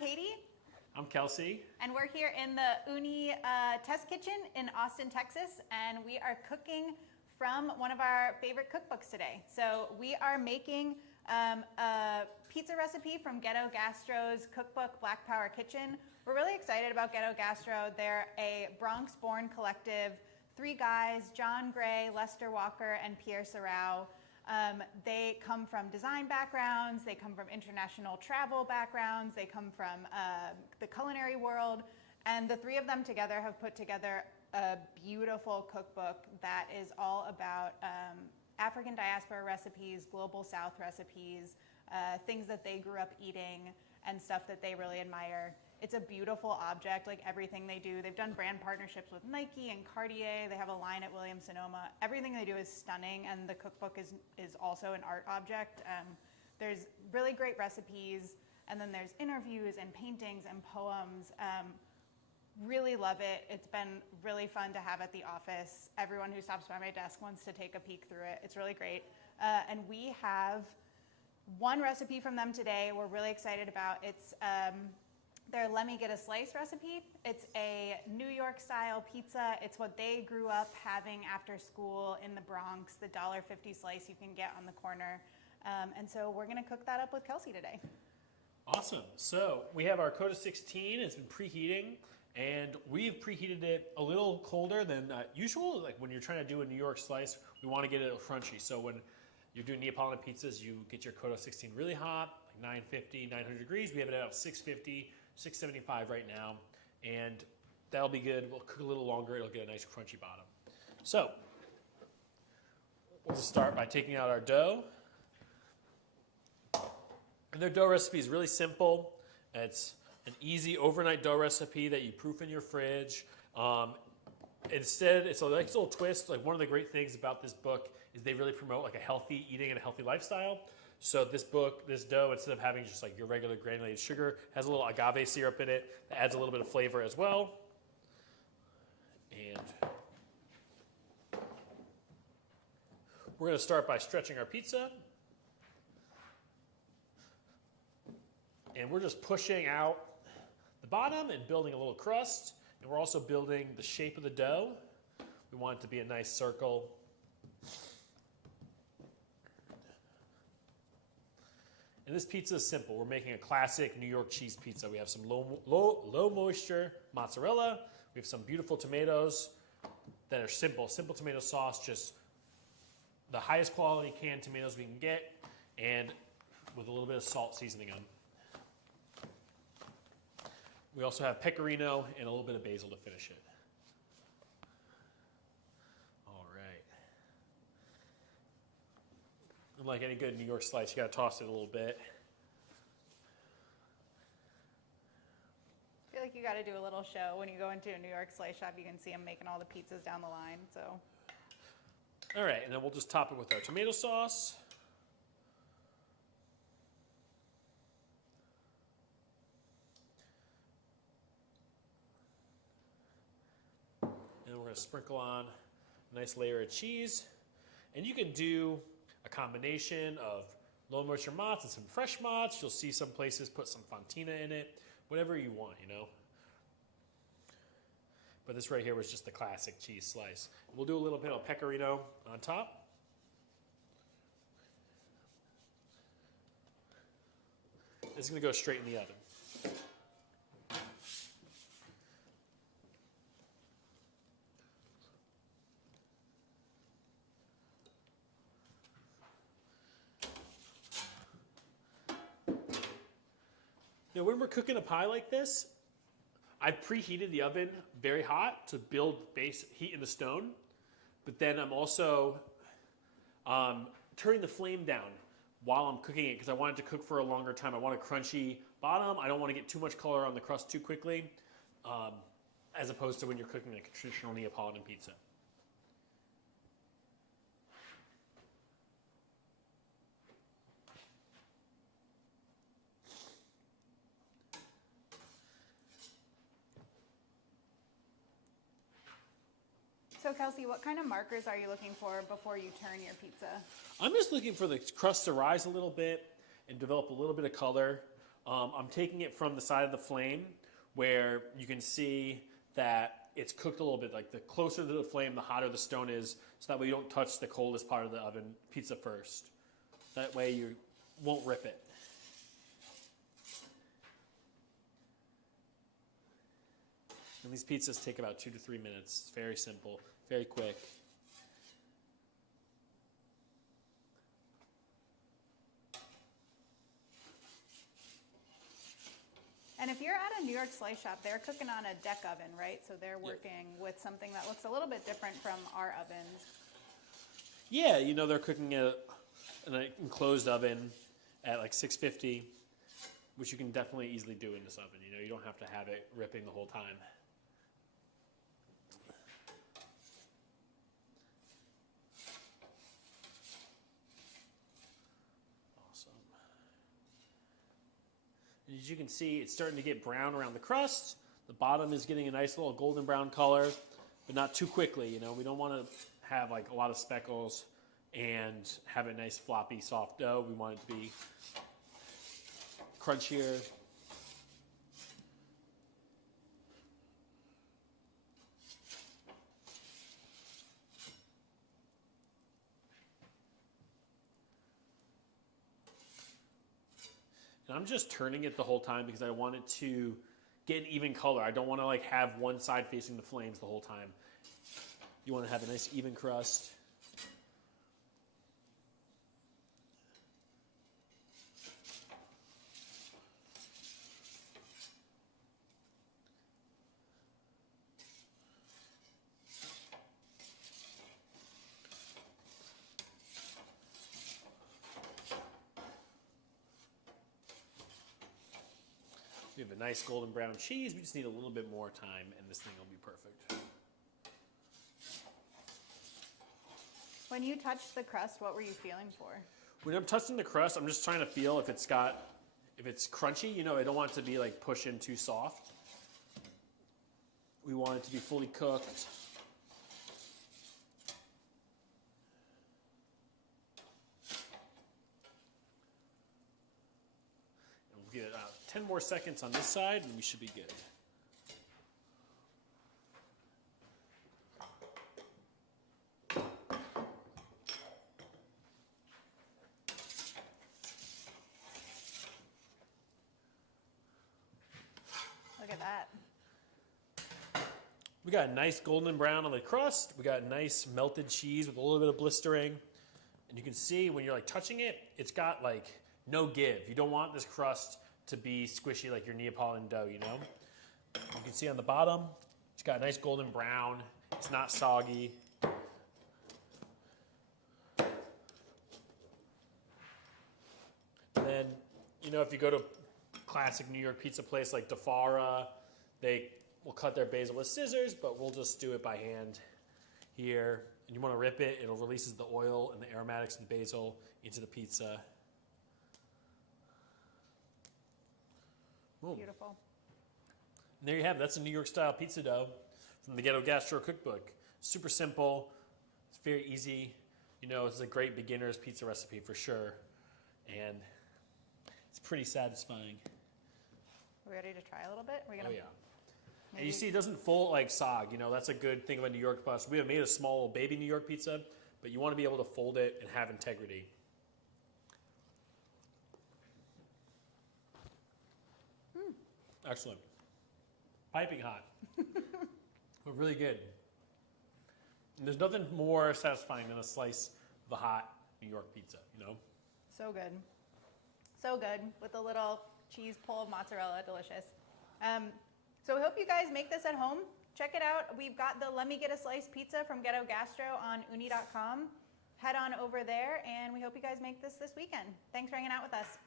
Katie. I'm Kelsey. And we're here in the Ooni test kitchen in Austin, Texas, and we are cooking from one of our favorite cookbooks today. So we are making a pizza recipe from Ghetto Gastro's cookbook, Black Power Kitchen. We're really excited about Ghetto Gastro. They're a Bronx-born collective, 3 guys, John Gray, Lester Walker, and Pierre Serrao. They come from design backgrounds, they come from international travel backgrounds, they come from the culinary world, and the 3 of them together have put together a beautiful cookbook that is all about African diaspora recipes, global South recipes, things that they grew up eating, and stuff that they really admire. It's a beautiful object, like everything they do. They've done brand partnerships with Nike and Cartier. They have a line at Williams-Sonoma. Everything they do is stunning, and the cookbook is also an art object. There's really great recipes, and then there's interviews and paintings and poems. Really love it. It's been really fun to have at the office. Everyone who stops by my desk wants to take a peek through it. It's really great. And we have one recipe from them today we're really excited about. It's their Let Me Get a Slice recipe. It's a New York style pizza. It's what they grew up having after school in the Bronx, the $1.50 slice you can get on the corner. And so we're gonna cook that up with Kelsey today. Awesome. So we have our Coda 16. It's been preheating, and we've preheated it a little colder than usual. Like when you're trying to do a New York slice, we want to get it crunchy. So when you're doing Neapolitan pizzas, you get your Coda 16 really hot, like 950, 900 degrees. We have it at 650, 675 right now, and that'll be good. We'll cook a little longer. It'll get a nice crunchy bottom. So we'll just start by taking out our dough. And their dough recipe is really simple. It's an easy overnight dough recipe that you proof in your fridge. Instead, it's a nice little twist. Like one of the great things about this book is they really promote like a healthy eating and a healthy lifestyle. So this dough, instead of having just like your regular granulated sugar, has a little agave syrup in it that adds a little bit of flavor as well. And we're going to start by stretching our pizza. And we're just pushing out the bottom and building a little crust. And we're also building the shape of the dough. We want it to be a nice circle. And this pizza is simple. We're making a classic New York cheese pizza. We have some low moisture mozzarella. We have some beautiful tomatoes that are simple tomato sauce, just the highest quality canned tomatoes we can get, and with a little bit of salt seasoning them. We also have pecorino and a little bit of basil to finish it. All right. And like any good New York slice, you gotta toss it a little bit. I feel like you gotta do a little show when you go into a New York slice shop. You can see them making all the pizzas down the line, so. All right, and then we'll just top it with our tomato sauce. And we're going to sprinkle on a nice layer of cheese. And you can do a combination of low moisture mozz and some fresh mozz. You'll see some places put some fontina in it, whatever you want, you know. But this right here was just the classic cheese slice. We'll do a little bit of pecorino on top. This is going to go straight in the oven. Now, when we're cooking a pie like this, I've preheated the oven very hot to build base heat in the stone, but then I'm also turning the flame down while I'm cooking it because I want it to cook for a longer time. I want a crunchy bottom. I don't want to get too much color on the crust too quickly, as opposed to when you're cooking like a traditional Neapolitan pizza. So Kelsey, what kind of markers are you looking for before you turn your pizza? I'm just looking for the crust to rise a little bit and develop a little bit of color. I'm taking it from the side of the flame where you can see that it's cooked a little bit. Like the closer to the flame, the hotter the stone is, so that way you don't touch the coldest part of the oven pizza first. That way you won't rip it. And these pizzas take about 2 to 3 minutes. It's very simple, very quick. And if you're at a New York slice shop, they're cooking on a deck oven, right? So they're working with something that looks a little bit different from our ovens. Yeah, you know, they're cooking in an enclosed oven at like 650, which you can definitely easily do in this oven. You know, you don't have to have it ripping the whole time. As you can see, it's starting to get brown around the crust. The bottom is getting a nice little golden brown color, but not too quickly. You know, we don't want to have like a lot of speckles and have a nice floppy soft dough. We want it to be crunchier. And I'm just turning it the whole time because I want it to get an even color. I don't want to like have one side facing the flames the whole time. You want to have a nice even crust. We have a nice golden brown cheese. We just need a little bit more time and this thing will be perfect. When you touched the crust, what were you feeling for? When I'm touching the crust, I'm just trying to feel if it's crunchy. You know, I don't want it to be like pushed in too soft. We want it to be fully cooked. And we'll give it 10 more seconds on this side and we should be good. Look at that. We got a nice golden brown on the crust. We got nice melted cheese with a little bit of blistering. And you can see when you're like touching it, it's got like no give. You don't want this crust to be squishy like your Neapolitan dough, you know? You can see on the bottom, it's got a nice golden brown. It's not soggy. And then, you know, if you go to a classic New York pizza place like DeFara, they will cut their basil with scissors, but we'll just do it by hand here. And you want to rip it, it releases the oil and the aromatics and basil into the pizza. Boom. Beautiful. And there you have it. That's a New York style pizza dough from the Ghetto Gastro Cookbook. Super simple. It's very easy. You know, it's a great beginner's pizza recipe for sure. And it's pretty satisfying. Are we ready to try a little bit? Oh, yeah. And you see, it doesn't fold like sog. You know, that's a good thing about New York bus. We have made a small baby New York pizza, but you want to be able to fold it and have integrity. Excellent. Piping hot. But really good. And there's nothing more satisfying than a slice of a hot New York pizza, you know? So good. So good with a little cheese pulled mozzarella, delicious. So we hope you guys make this at home. Check it out. We've got the Let Me Get a Slice pizza from Ghetto Gastro on Ooni.com. Head on over there, and we hope you guys make this weekend. Thanks for hanging out with us.